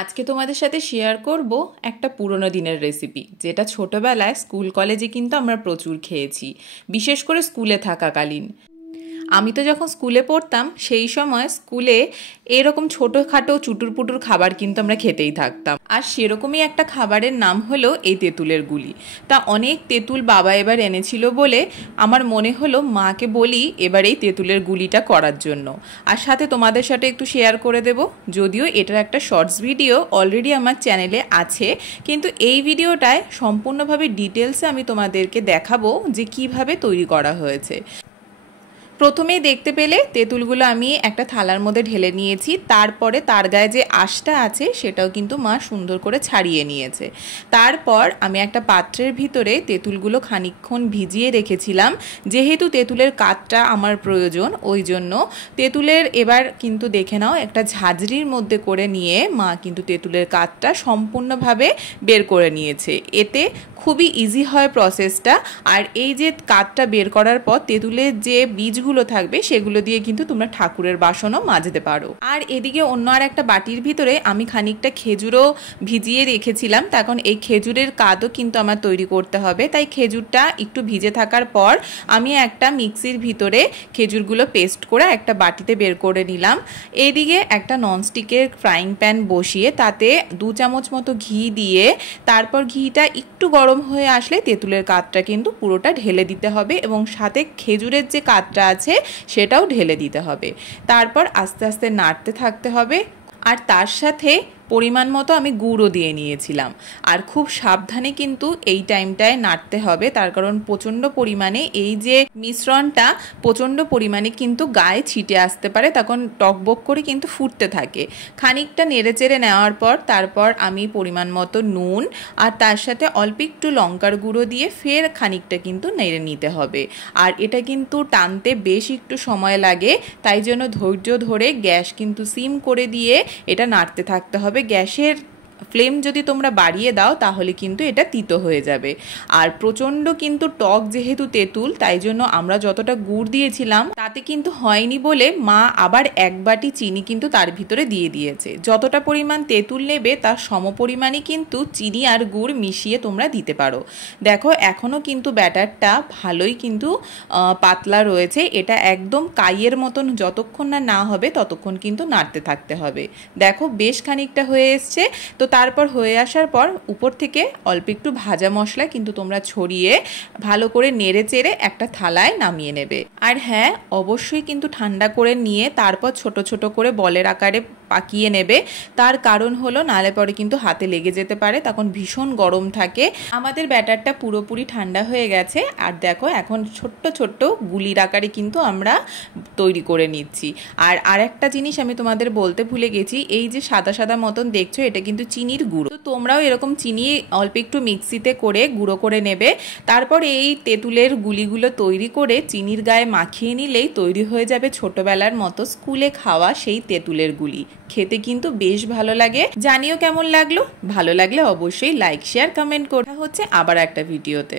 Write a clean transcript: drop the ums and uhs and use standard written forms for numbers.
আজকে তোমাদের সাথে শেয়ার করব একটা পুরনো দিনের রেসিপি, যেটা ছোটবেলায় স্কুল কলেজে কিন্তু আমরা প্রচুর খেয়েছি, বিশেষ করে স্কুলে থাকাকালীন। আমি তো যখন স্কুলে পড়তাম সেই সময় স্কুলে এরকম ছোটোখাটো চুটুর পুটুর খাবার কিন্তু আমরা খেতেই থাকতাম। আর সেরকমই একটা খাবারের নাম হলো এই তেঁতুলের গুলি। তা অনেক তেঁতুল বাবা এবার এনেছিল বলে আমার মনে হলো মাকে বলি এবার এই তেঁতুলের গুলিটা করার জন্য, আর সাথে তোমাদের সাথে একটু শেয়ার করে দেব। যদিও এটার একটা শর্টস ভিডিও অলরেডি আমার চ্যানেলে আছে, কিন্তু এই ভিডিওটায় সম্পূর্ণভাবে ডিটেলসে আমি তোমাদেরকে দেখাবো যে কিভাবে তৈরি করা হয়েছে। প্রথমেই দেখতে পেলে তেঁতুলগুলো আমি একটা থালার মধ্যে ঢেলে নিয়েছি, তারপরে তার গায়ে যে আঁশটা আছে সেটাও কিন্তু মা সুন্দর করে ছাড়িয়ে নিয়েছে। তারপর আমি একটা পাত্রের ভিতরে তেঁতুলগুলো খানিকক্ষণ ভিজিয়ে রেখেছিলাম, যেহেতু তেঁতুলের কাঠটা আমার প্রয়োজন ওই জন্য। তেঁতুলের এবার কিন্তু দেখে নাও একটা ঝাঁঝরির মধ্যে করে নিয়ে মা কিন্তু তেঁতুলের কাঠটা সম্পূর্ণভাবে বের করে নিয়েছে। এতে খুবই ইজি হয় প্রসেসটা। আর এই যে কাঠটা বের করার পর তেঁতুলের যে বীজগুলো থাকবে সেগুলো দিয়ে কিন্তু তোমরা ঠাকুরের বাসনও মাজতে পারো। আর এদিকে অন্য আর একটা বাটির ভিতরে আমি খানিকটা খেজুরও ভিজিয়ে রেখেছিলাম, তখন এই খেজুরের কাদও কিন্তু আমার তৈরি করতে হবে। তাই খেজুরটা একটু ভিজে থাকার পর আমি একটা মিক্সির ভিতরে খেজুরগুলো পেস্ট করে একটা বাটিতে বের করে নিলাম। এইদিকে একটা ননস্টিকের ফ্রাইং প্যান বসিয়ে তাতে 2 চামচ মতো ঘি দিয়ে তারপর ঘিটা একটু গরম হয়ে আসলে তেঁতুলের কাঠটা কিন্তু পুরোটা ঢেলে দিতে হবে এবং সাথে খেজুরের যে কাঠটা আছে সেটাও ঢেলে দিতে হবে। তারপর আস্তে আস্তে নাড়তে থাকতে হবে। আর তার সাথে পরিমাণ মতো আমি গুঁড়ো দিয়ে নিয়েছিলাম। আর খুব সাবধানে কিন্তু এই টাইমটায় নাড়তে হবে, তার কারণ প্রচণ্ড পরিমাণে এই যে মিশ্রণটা প্রচণ্ড পরিমাণে কিন্তু গায়ে ছিটে আসতে পারে, তখন টকবক করে কিন্তু ফুটতে থাকে। খানিকটা নেড়েচেড়ে নেওয়ার পর তারপর আমি পরিমাণ মতো নুন আর তার সাথে অল্প একটু লঙ্কার গুঁড়ো দিয়ে ফের খানিকটা কিন্তু নেড়ে নিতে হবে। আর এটা কিন্তু টানতে বেশ একটু সময় লাগে, তাই জন্য ধৈর্য ধরে গ্যাস কিন্তু সিম করে দিয়ে এটা নাড়তে থাকতে হবে। গ্যাসের ফ্লেম যদি তোমরা বাড়িয়ে দাও তাহলে কিন্তু এটা তিতো হয়ে যাবে। আর প্রচণ্ড কিন্তু টক যেহেতু তেঁতুল, তাই জন্য আমরা যতটা গুড় দিয়েছিলাম তাতে কিন্তু হয়নি বলে মা আবার 1 বাটি চিনি কিন্তু তার ভিতরে দিয়ে দিয়েছে। যতটা পরিমাণ তেঁতুল নেবে তার সমপরিমাণই কিন্তু চিনি আর গুড় মিশিয়ে তোমরা দিতে পারো। দেখো এখনও কিন্তু ব্যাটারটা ভালোই কিন্তু পাতলা রয়েছে। এটা একদম কাইয়ের মতন যতক্ষণ না হবে ততক্ষণ কিন্তু নাড়তে থাকতে হবে। দেখো বেশ খানিকটা হয়ে এসছে। তো তারপর হয়ে আসার পর উপর থেকে অল্প একটু ভাজা মশলা কিন্তু তোমরা ছড়িয়ে ভালো করে নেড়ে চেড়ে একটা থালায় নামিয়ে নেবে। আর হ্যাঁ, অবশ্যই কিন্তু ঠান্ডা করে নিয়ে তারপর ছোট ছোট করে বলের আকারে পাকিয়ে নেবে। তার কারণ হলো নালে পরে কিন্তু হাতে লেগে যেতে পারে, তখন ভীষণ গরম থাকে। আমাদের ব্যাটারটা পুরোপুরি ঠান্ডা হয়ে গেছে। আর দেখো এখন ছোট্ট ছোট্ট গুলির আকারে কিন্তু আমরা তৈরি করে নিচ্ছি। আর আরেকটা জিনিস আমি তোমাদের বলতে ভুলে গেছি, এই যে সাদা সাদা মতন দেখছো এটা কিন্তু চিনির গুঁড়ো। তো তোমরাও এরকম চিনি অল্প একটু মিক্সিতে করে গুঁড়ো করে নেবে। তারপর এই তেঁতুলের গুলিগুলো তৈরি করে চিনির গায়ে মাখিয়ে নিলেই তৈরি হয়ে যাবে ছোটবেলার মতো স্কুলে খাওয়া সেই তেঁতুলের গুলি। খেতে কিন্তু বেশ ভালো লাগে। জানিও কেমন লাগলো। ভালো লাগলে অবশ্যই লাইক শেয়ার কমেন্ট করা হচ্ছে আবার একটা ভিডিওতে।